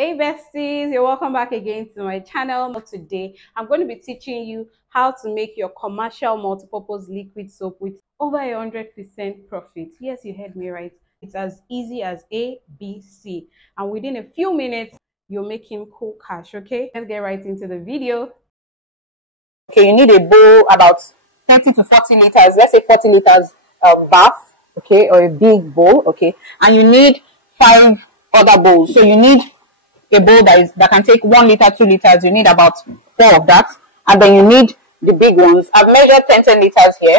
Hey besties, you're welcome back again to my channel. Today I'm going to be teaching you how to make your commercial multipurpose liquid soap with over 100% profit. Yes, you heard me right. It's as easy as A, B, C, and within a few minutes you're making cool cash. Okay, let's get right into the video. Okay, you need a bowl about 30 to 40 liters, let's say 40 liters bath, okay, or a big bowl, okay, and you need 5 other bowls. So you need a bowl that can take 1 liter, 2 liters. You need about 4 of that, and then you need the big ones. I've measured 10 liters here,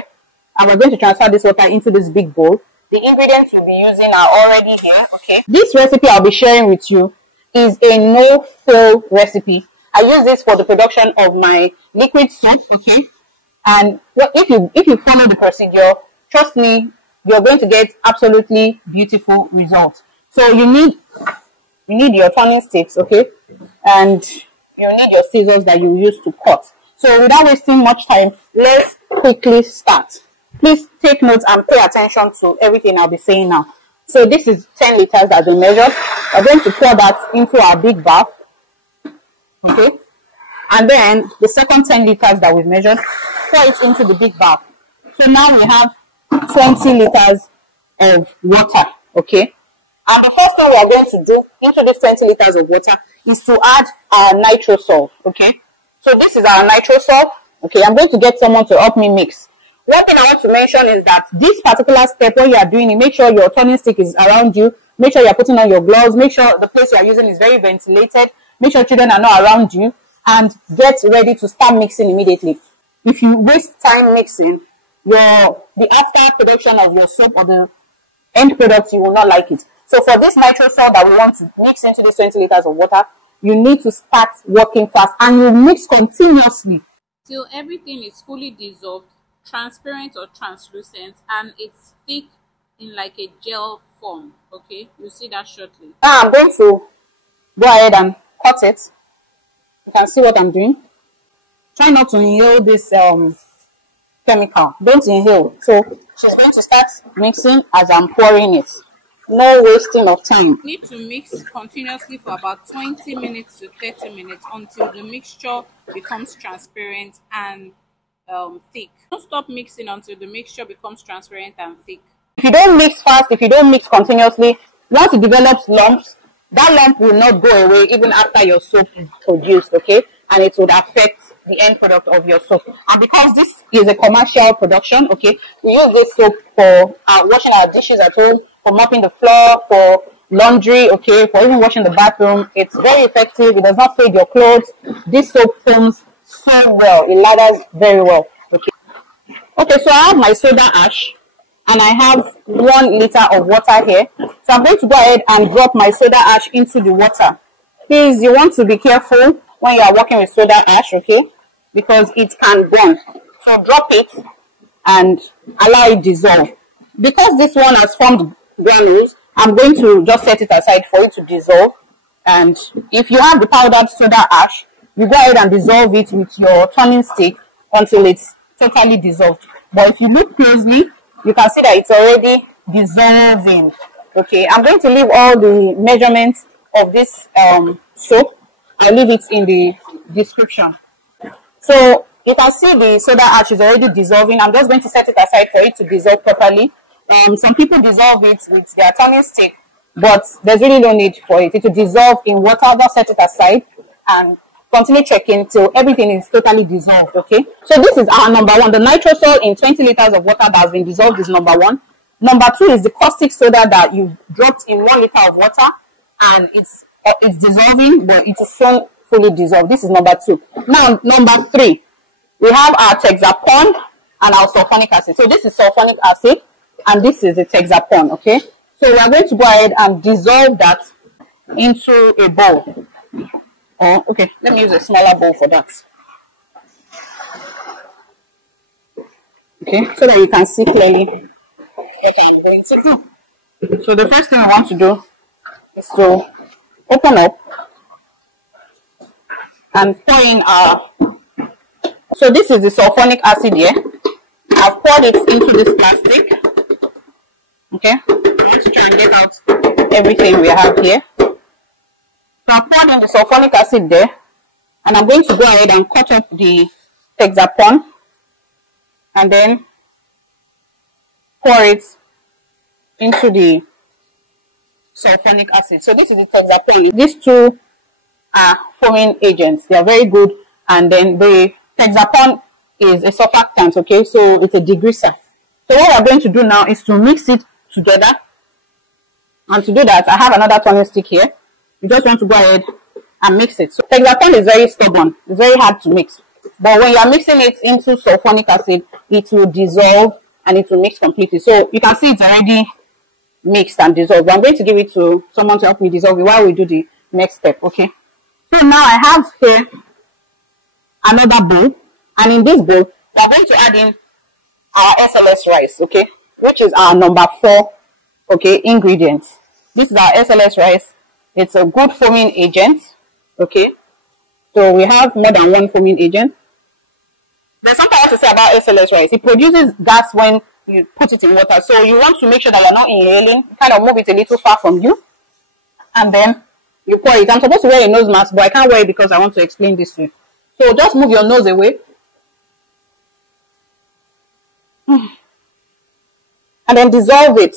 and we're going to transfer this water into this big bowl. The ingredients we'll be using are already here, okay. This recipe I'll be sharing with you is a no-fail recipe. I use this for the production of my liquid soap, okay. And if you follow the procedure, trust me, you're going to get absolutely beautiful results. So you need your turning sticks, okay, and you need your scissors that you use to cut. So without wasting much time, let's quickly start. Please take notes and pay attention to everything I'll be saying now. So this is 10 liters that we measured. We're going to pour that into our big bath, okay, and then the second 10 liters that we've measured, pour it into the big bath. So now we have 20 liters of water, okay. And the first thing we are going to do into this 20 liters of water is to add our Nitrosol, okay. So this is our Nitrosol, okay. I'm going to get someone to help me mix. One thing I want to mention is that this particular step, when you are doing it, make sure your turning stick is around you. Make sure you are putting on your gloves. Make sure the place you are using is very ventilated. Make sure children are not around you. And get ready to start mixing immediately. If you waste time mixing, the after production of your soap or the end product, you will not like it. So for this Nitrosol that we want to mix into this 20 liters of water, you need to start working fast and you mix continuously till everything is fully dissolved, transparent or translucent, and it's thick in like a gel form. Okay, you'll see that shortly. Now I'm going to go ahead and cut it. You can see what I'm doing. Try not to inhale this chemical. Don't inhale. So she's going to start mixing as I'm pouring it. No wasting of time. You need to mix continuously for about 20 minutes to 30 minutes until the mixture becomes transparent and thick. Don't stop mixing until the mixture becomes transparent and thick. If you don't mix fast, if you don't mix continuously, once it develops lumps, that lump will not go away even after your soap is produced, okay? And it would affect the end product of your soap. And because this is a commercial production, okay, we use this soap for washing our dishes at home, for mopping the floor, for laundry, okay, for even washing the bathroom. It's very effective. It does not fade your clothes. This soap foams so well. It lathers very well, okay. Okay, so I have my soda ash. And I have 1 liter of water here. So I'm going to go ahead and drop my soda ash into the water. Please, you want to be careful when you are working with soda ash, okay? Because it can burn. So drop it and allow it dissolve. Because this one has formed granules, I'm going to just set it aside for it to dissolve. And if you have the powdered soda ash, you go ahead and dissolve it with your turning stick until it's totally dissolved. But if you look closely, you can see that it's already dissolving. Okay, I'm going to leave all the measurements of this soap. I'll leave it in the description. So you can see the soda ash is already dissolving. I'm just going to set it aside for it to dissolve properly. Some people dissolve it with their turning stick, but there's really no need for it. It will dissolve in water. Just set it aside and continue checking till everything is totally dissolved, okay? So this is our number 1. The Nitrosol in 20 liters of water that has been dissolved is number 1. Number 2 is the caustic soda that you dropped in 1 liter of water and it's dissolving, but it is soon fully dissolved. This is number 2. Now, number 3, we have our Texapon and our sulphonic acid. So this is sulphonic acid and this is the Texapon, okay? So we are going to go ahead and dissolve that into a bowl. Oh, okay, let me use a smaller bowl for that. Okay, so that you can see clearly what I'm going to do. So the first thing I want to do is to open up and pour in our... So this is the sulphonic acid here. I've poured it into this plastic. Okay, let's try and get out everything we have here. So I poured in the sulphonic acid there, and I'm going to go ahead and cut up the Texapon and then pour it into the sulphonic acid. So this is the Texapon. These two are foaming agents. They are very good, and then the Texapon is a surfactant, okay, so it's a degreaser. So what we're going to do now is to mix it together, and to do that I have another turning stick here. You just want to go ahead and mix it. So Texapon is very stubborn, it's very hard to mix, but when you are mixing it into sulphonic acid, it will dissolve and it will mix completely. So you can see it's already mixed and dissolved. I'm going to give it to someone to help me dissolve it while we do the next step, okay? So now I have here another bowl, and in this bowl we are going to add in our SLS rice, okay, which is our number 4, okay, ingredient. This is our SLS rice. It's a good foaming agent, okay. So we have more than one foaming agent. There's something I want to say about SLS rice. It produces gas when you put it in water, so you want to make sure that you're not inhaling. Kind of move it a little far from you, and then you pour it. I'm supposed to wear a nose mask, but I can't wear it because I want to explain this to you. So just move your nose away. And then dissolve it.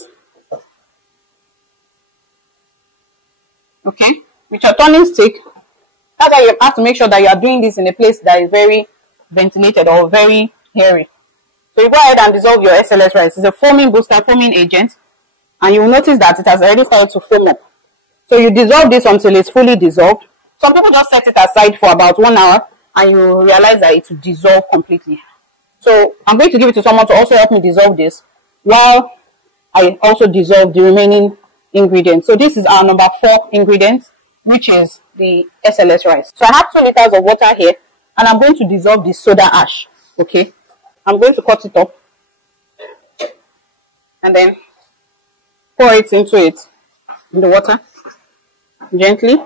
Okay? With your turning stick. That's why you have to make sure that you are doing this in a place that is very ventilated or very airy. So you go ahead and dissolve your SLS rice. It's a foaming booster, foaming agent. And you will notice that it has already started to foam up. So you dissolve this until it's fully dissolved. Some people just set it aside for about 1 hour and you realize that it will dissolve completely. So I'm going to give it to someone to also help me dissolve this while I also dissolve the remaining ingredients. So this is our number 4 ingredient, which is the SLS rice. So I have 2 liters of water here, and I'm going to dissolve the soda ash. Okay, I'm going to cut it up and then pour it into it in the water gently.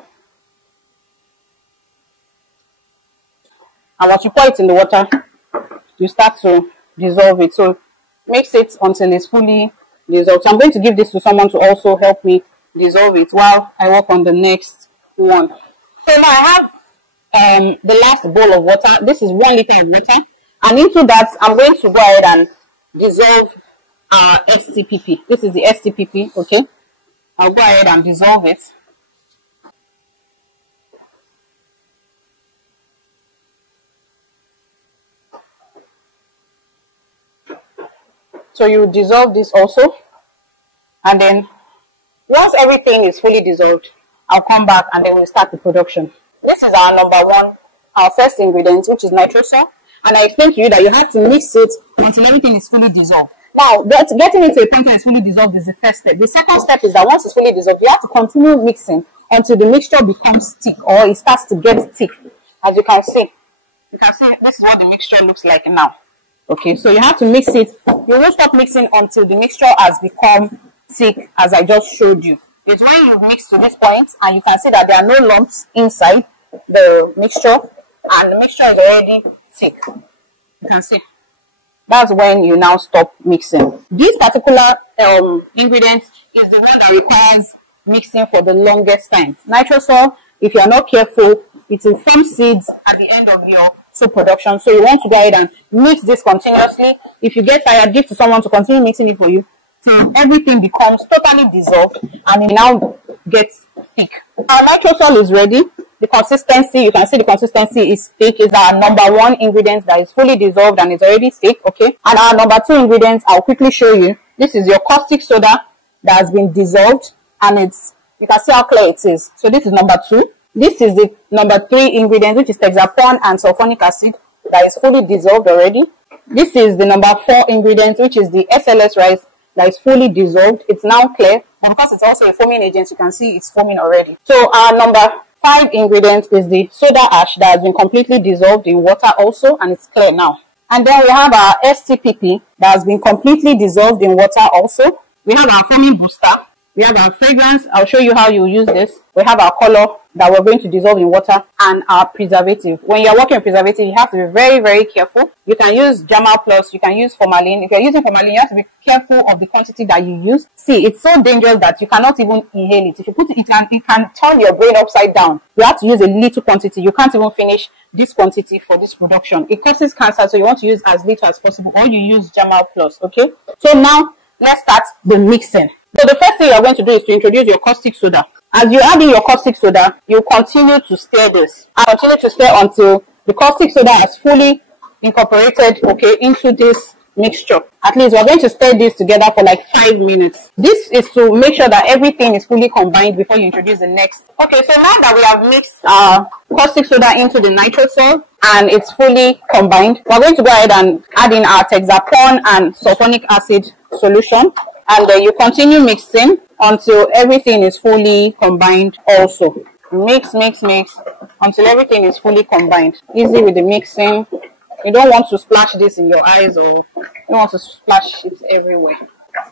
And once you pour it in the water, you start to dissolve it. So mix it until it's fully dissolved. So I'm going to give this to someone to also help me dissolve it while I work on the next one. So now I have the last bowl of water. This is 1 liter of water, and into that I'm going to go ahead and dissolve our Stpp. This is the Stpp, okay. I'll go ahead and dissolve it. So you dissolve this also, and then once everything is fully dissolved, I'll come back and then we'll start the production. This is our number 1, our first ingredient, which is nitrosol. And I explained to you that you have to mix it until everything is fully dissolved. Now, getting it to a point where it's fully dissolved is the first step. The second step is that once it's fully dissolved, you have to continue mixing until the mixture becomes thick, or it starts to get thick. As you can see, this is what the mixture looks like now. Okay, so you have to mix it. You won't stop mixing until the mixture has become thick, as I just showed you. It's when you mix to this point and you can see that there are no lumps inside the mixture and the mixture is already thick. You can see. That's when you now stop mixing. This particular ingredient is the one that requires mixing for the longest time. Nitrosol, if you are not careful, it will form seeds at the end of your soap production. So you want to go ahead and mix this continuously. If you get tired, give to someone to continue mixing it for you till everything becomes totally dissolved and it now gets thick. Our nitrosol is ready. The consistency, you can see the consistency is thick. Is our number 1 ingredient that is fully dissolved and is already thick, okay? And our number 2 ingredient, I'll quickly show you. This is your caustic soda that has been dissolved, and you can see how clear it is. So this is number 2. This is the number 3 ingredient, which is Texapon and sulphonic acid that is fully dissolved already. This is the number 4 ingredient, which is the SLS rice that is fully dissolved. It's now clear, and because it's also a foaming agent, you can see it's foaming already. So our number 5 ingredient is the soda ash that has been completely dissolved in water also, and it's clear now. And then we have our Stpp that has been completely dissolved in water also. We have our foaming booster, We have our fragrance. I'll show you how you use this. We have our color that we're going to dissolve in water, and our preservative. When you're working with preservative, you have to be very, very careful. You can use Jamal Plus, you can use formalin. If you're using formalin, you have to be careful of the quantity that you use. See, it's so dangerous that you cannot even inhale it. If you put it, it can turn your brain upside down. You have to use a little quantity. You can't even finish this quantity for this production. It causes cancer, so you want to use as little as possible, or you use Jamal Plus, okay? So now, let's start the mixing. So the first thing you're going to do is to introduce your caustic soda. As you add in your caustic soda, you continue to stir this. And continue to stir until the caustic soda has fully incorporated, okay, into this mixture. At least we're going to stir this together for like 5 minutes. This is to make sure that everything is fully combined before you introduce the next. Okay, so now that we have mixed our caustic soda into the nitrosol and it's fully combined, we're going to go ahead and add in our Texapon and sulphonic acid solution. And then you continue mixing until everything is fully combined also. Mix, mix, mix until everything is fully combined. Easy with the mixing. You don't want to splash this in your eyes, or you don't want to splash it everywhere.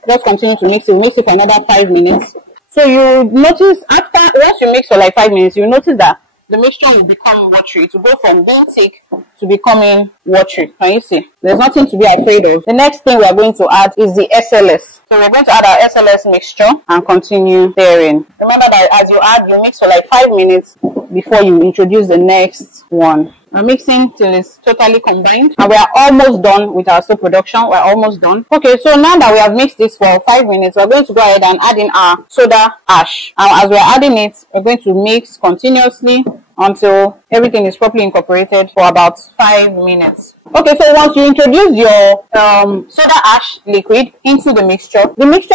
Just continue to mix it. Mix it for another 5 minutes. So you notice once you mix for like 5 minutes, you notice that the mixture will become watery. It will go from being thick to becoming watery. Can you see? There's nothing to be afraid of. The next thing we are going to add is the SLS. So we're going to add our SLS mixture and continue stirring. Remember that as you add, you mix for like 5 minutes before you introduce the next one. We're mixing till it's totally combined, and we are almost done with our soap production. We're almost done. Okay, so now that we have mixed this for 5 minutes, we're going to go ahead and add in our soda ash. And as we're adding it, we're going to mix continuously until everything is properly incorporated for about 5 minutes. Okay, so once you introduce your soda ash liquid into the mixture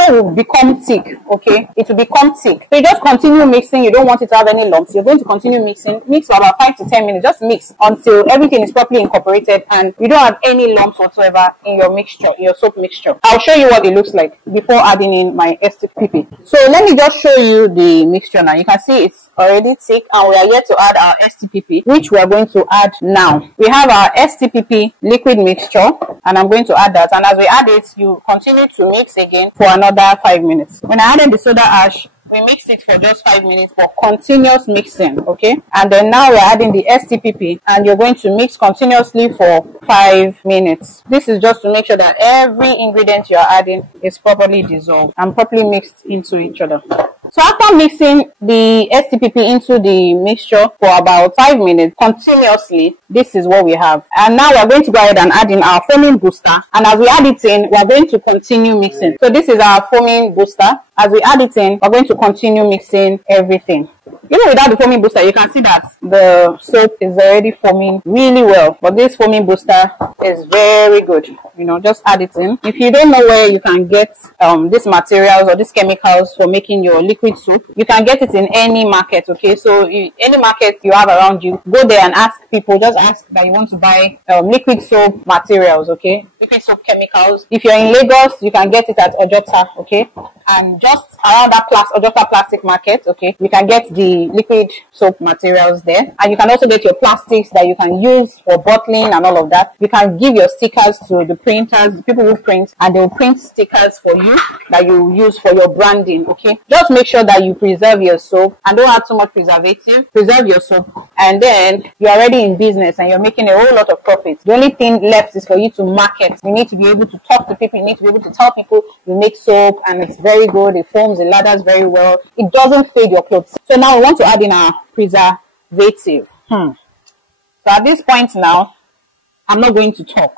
will become thick, okay? It will become thick. So you just continue mixing. You don't want it to have any lumps. You're going to continue mixing. Mix for about 5 to 10 minutes. Just mix until everything is properly incorporated and you don't have any lumps whatsoever in your mixture, in your soap mixture. I'll show you what it looks like before adding in my Stpp. So let me just show you the mixture now. You can see it's already thick, and we are yet to add our Stpp, which we are going to add now. We have our Stpp liquid mixture, and I'm going to add that. And as we add it, you continue to mix again for another 5 minutes. When I added the soda ash, we mixed it for just 5 minutes for continuous mixing, okay? And then now we're adding the Stpp, and you're going to mix continuously for 5 minutes. This is just to make sure that every ingredient you're adding is properly dissolved and properly mixed into each other. So after mixing the Stpp into the mixture for about 5 minutes continuously, this is what we have. And now we're going to go ahead and add in our foaming booster. And as we add it in, we're going to continue mixing. So this is our foaming booster. As we add it in, we're going to continue mixing everything. Even without the foaming booster, you can see that the soap is already foaming really well. But this foaming booster is very good. You know, just add it in. If you don't know where you can get these materials or these chemicals for making your liquid soap, you can get it in any market, okay? So any market you have around you, go there and ask people. Just ask that you want to buy liquid soap materials, okay? Liquid soap chemicals. If you're in Lagos, you can get it at Ojota, okay? And just around that Ojota plastic market, okay, you can get the liquid soap materials there. And you can also get your plastics that you can use for bottling and all of that. You can give your stickers to the printers, people who print, and they'll print stickers for you that you use for your branding, okay? Just make sure that you preserve your soap and don't add too much preservative. Preserve your soap, and then you're already in business and you're making a whole lot of profits. The only thing left is for you to market. You need to be able to talk to people. You need to be able to tell people you make soap and it's very good. It foams, it lathers very well. It doesn't fade your clothes. So now we want to add in our preservative. So at this point now, I'm not going to talk.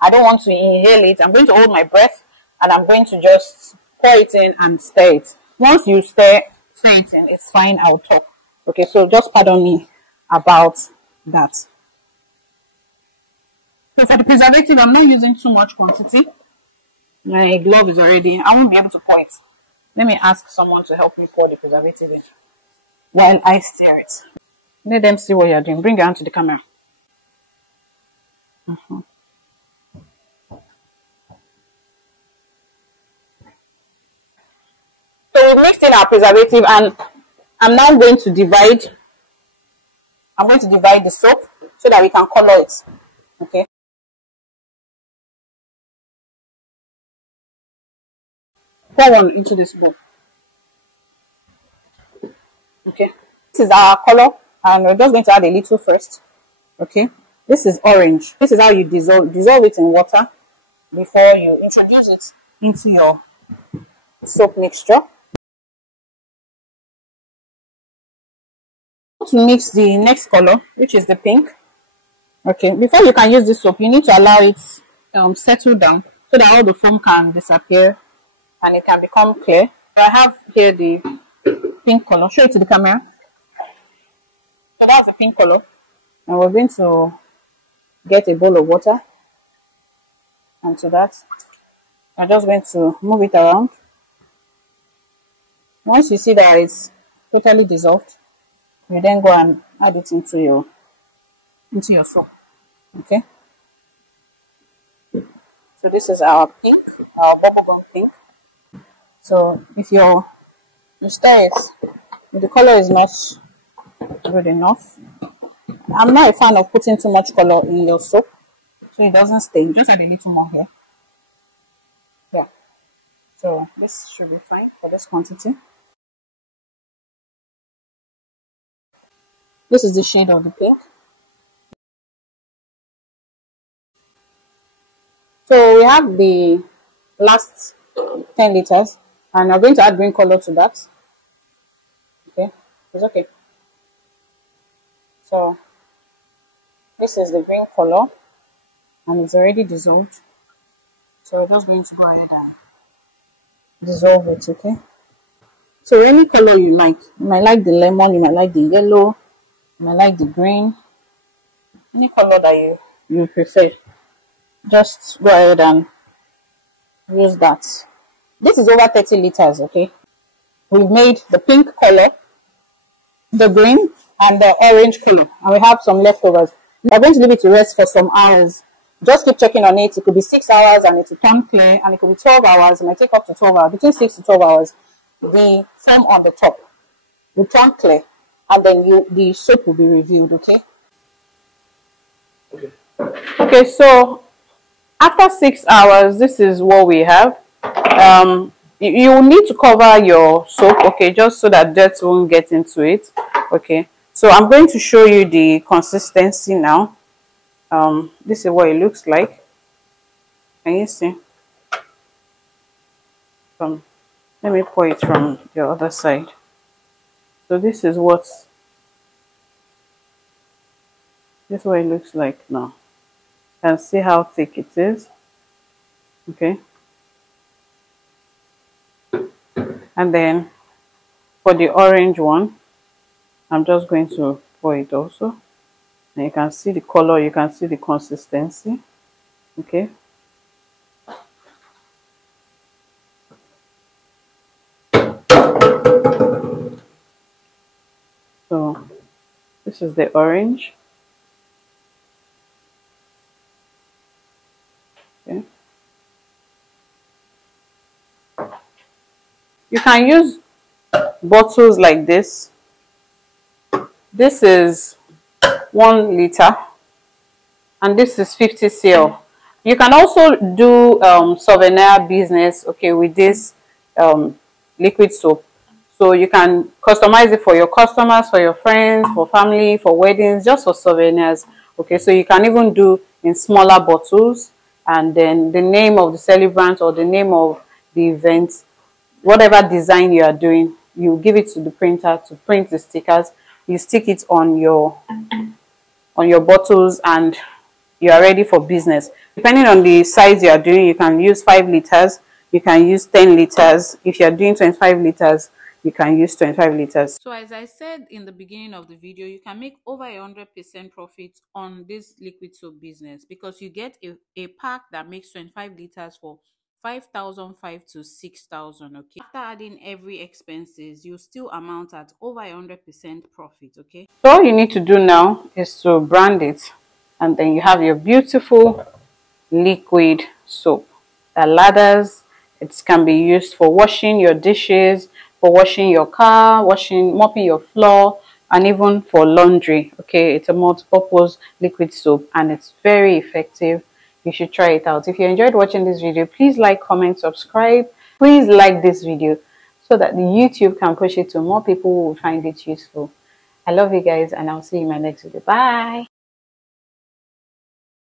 I don't want to inhale it. I'm going to hold my breath and I'm going to just pour it in and stir it. Once you stir it in, it's fine. I'll talk. Okay, so just pardon me about that. So for the preservative, I'm not using too much quantity. My glove is already, I won't be able to pour it. Let me ask someone to help me pour the preservative in while I stir it. Let them see what you're doing. Bring your hand to the camera. So we mixed in our preservative, and I'm now going to divide. I'm going to divide the soap so that we can color it. Okay. Pour one into this bowl. Okay, this is our color, and we're just going to add a little first. Okay, this is orange. This is how you dissolve it in water before you introduce it into your soap mixture. To mix the next color, which is the pink. Okay, before you can use this soap, you need to allow it settle down so that all the foam can disappear and it can become clear. So I have here the pink color. Show it to the camera. So that's the pink color, and we're going to get a bowl of water, and to that I'm just going to move it around. Once you see that it's totally dissolved, you then go and add it into your soap. Okay, so this is our pink, our bubblegum pink. So if you stir it, if the color is not good enough, I'm not a fan of putting too much color in your soap so it doesn't stain. Just add a little more here. Yeah, so this should be fine for this quantity. This is the shade of the pink. So we have the last 10 liters, and I'm going to add green color to that. Okay, it's okay. So this is the green color, and it's already dissolved. So we're just going to go ahead and dissolve it. Okay. So any color you like. You might like the lemon, you might like the yellow, you might like the green. Any color that you prefer. Just go ahead and use that. This is over 30 liters, okay? We've made the pink color, the green, and the orange color, and we have some leftovers. We're going to leave it to rest for some hours. Just keep checking on it. It could be 6 hours and it will turn clear, and it could be 12 hours. It might take up to 12 hours. Between 6 to 12 hours, the foam on the top will turn clear, and then the soap will be revealed, okay? Okay, so after 6 hours, this is what we have. You will need to cover your soap, okay, just so that dirt won't get into it. Okay, so I'm going to show you the consistency now. This is what it looks like. Can you see? Let me pour it from the other side. So this is what it looks like now. You can see how thick it is. Okay. And then for the orange one, I'm just going to pour it also. And you can see the color, you can see the consistency. Okay. So this is the orange. Okay. You can use bottles like this. This is 1 liter and this is 50 cl. You can also do souvenir business, okay, with this liquid soap. So you can customize it for your customers, for your friends, for family, for weddings, just for souvenirs. Okay, so you can even do in smaller bottles, and then the name of the celebrant or the name of the event, whatever design you are doing, you give it to the printer to print the stickers. You stick it on your bottles, and you are ready for business. Depending on the size you are doing, you can use 5 liters, you can use 10 liters. If you are doing 25 liters, you can use 25 liters. So as I said in the beginning of the video, you can make over 100% profit on this liquid soap business, because you get a pack that makes 25 liters for 5,500 to 6,000. okay, after adding every expenses, you still amount at over 100% profit. Okay, so all you need to do now is to brand it, and then you have your beautiful liquid soap that lathers. It can be used for washing your dishes, for washing your car, mopping your floor, and even for laundry. Okay, it's a multi-purpose liquid soap and it's very effective. You should try it out. If you enjoyed watching this video, please like, comment, subscribe. Please like this video so that the YouTube can push it to more people who will find it useful. I love you guys, and I'll see you in my next video. Bye.